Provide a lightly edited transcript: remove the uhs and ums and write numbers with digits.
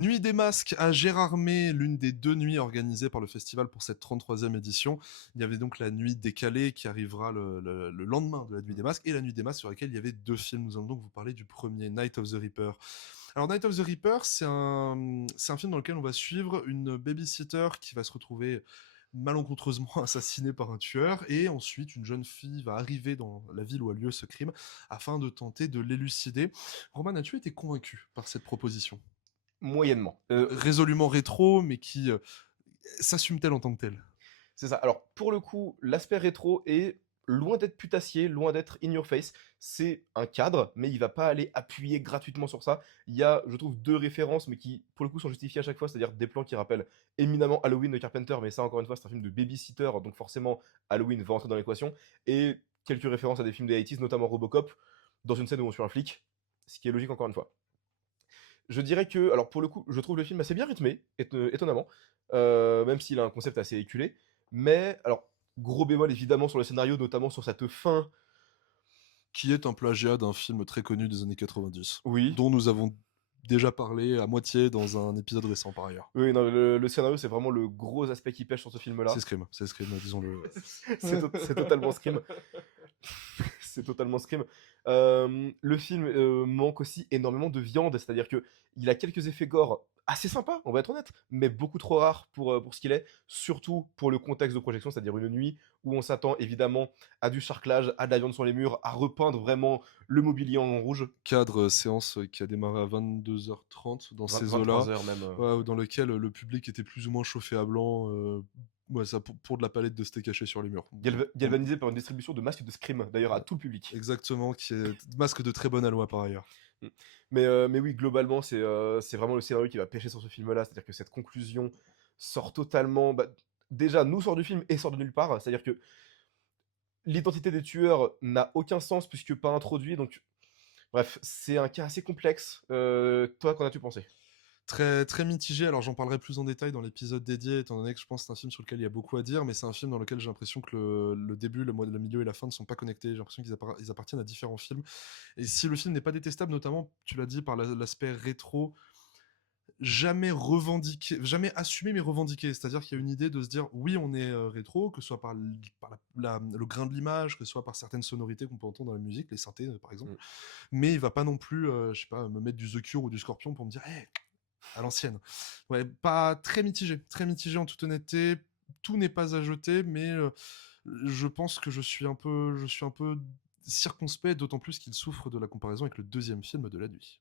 Nuit des Masques à Gérardmer, l'une des deux nuits organisées par le festival pour cette 33e édition. Il y avait donc la nuit décalée qui arrivera le lendemain de la Nuit des Masques et la Nuit des Masques sur laquelle il y avait deux films. Nous allons donc vous parler du premier, Night of the Reaper. Alors Night of the Reaper, c'est un film dans lequel on va suivre une babysitter qui va se retrouver malencontreusement assassinée par un tueur et ensuite une jeune fille va arriver dans la ville où a lieu ce crime afin de tenter de l'élucider. Roman, as-tu été convaincu par cette proposition? Moyennement. Résolument rétro, mais qui s'assume-t-elle en tant que telle? C'est ça. Alors, pour le coup, l'aspect rétro est loin d'être putassier, loin d'être in your face. C'est un cadre, mais il va pas aller appuyer gratuitement sur ça. Il y a, je trouve, deux références, mais qui, pour le coup, sont justifiées à chaque fois, c'est-à-dire des plans qui rappellent éminemment Halloween de Carpenter, mais ça, encore une fois, c'est un film de babysitter, donc forcément, Halloween va entrer dans l'équation, et quelques références à des films des 80s, notamment Robocop, dans une scène où on suit un flic, ce qui est logique encore une fois. Je dirais que, alors pour le coup, je trouve le film assez bien rythmé, étonnamment, même s'il a un concept assez éculé. Mais, alors, gros bémol évidemment sur le scénario, notamment sur cette fin. Qui est un plagiat d'un film très connu des années 90, Oui, dont nous avons déjà parlé à moitié dans un épisode récent par ailleurs. oui, non, le scénario, c'est vraiment le gros aspect qui pêche sur ce C'est film-là. Scream, c'est Scream, disons-le. C'est totalement Scream. C'est totalement Scream. Le film manque aussi énormément de viande, c'est-à-dire que il a quelques effets gore assez sympas, on va être honnête, mais beaucoup trop rares pour ce qu'il est, surtout pour le contexte de projection, c'est-à-dire une nuit où on s'attend évidemment à du charclage, à de la viande sur les murs, à repeindre vraiment le mobilier en rouge. Cadre séance qui a démarré à 22h30 dans ces eaux-là, 23 heures même. ouais, dans lequel le public était plus ou moins chauffé à blanc, ouais, ça, pour de la palette de steak haché sur les murs. Galvanisé par une distribution de masques de Scream, d'ailleurs à tout le public. Exactement, qui est masque de très bonne aloi par ailleurs. Mm. Mais oui, globalement, c'est vraiment le scénario qui va pêcher sur ce film-là. C'est-à-dire que cette conclusion sort totalement. Bah, déjà, nous sort du film et sort de nulle part. C'est-à-dire que l'identité des tueurs n'a aucun sens puisque pas introduit. Donc, bref, c'est un cas assez complexe. Toi, qu'en as-tu pensé? Très, très mitigé, alors j'en parlerai plus en détail dans l'épisode dédié, étant donné que je pense que c'est un film sur lequel il y a beaucoup à dire, mais c'est un film dans lequel j'ai l'impression que le début, le milieu et la fin ne sont pas connectés, j'ai l'impression qu'ils appartiennent à différents films. Et si le film n'est pas détestable, notamment, tu l'as dit, par l'aspect rétro, jamais revendiqué, jamais assumé mais revendiqué. C'est-à-dire qu'il y a une idée de se dire oui, on est rétro, que ce soit par le grain de l'image, que ce soit par certaines sonorités qu'on peut entendre dans la musique, les synthés par exemple. Mm. Mais il va pas non plus, je sais pas, me mettre du The Cure ou du Scorpion pour me dire hey, à l'ancienne. Ouais, pas très mitigé en toute honnêteté. Tout n'est pas à jeter, mais je pense que je suis un peu circonspect, d'autant plus qu'il souffre de la comparaison avec le deuxième film de la nuit.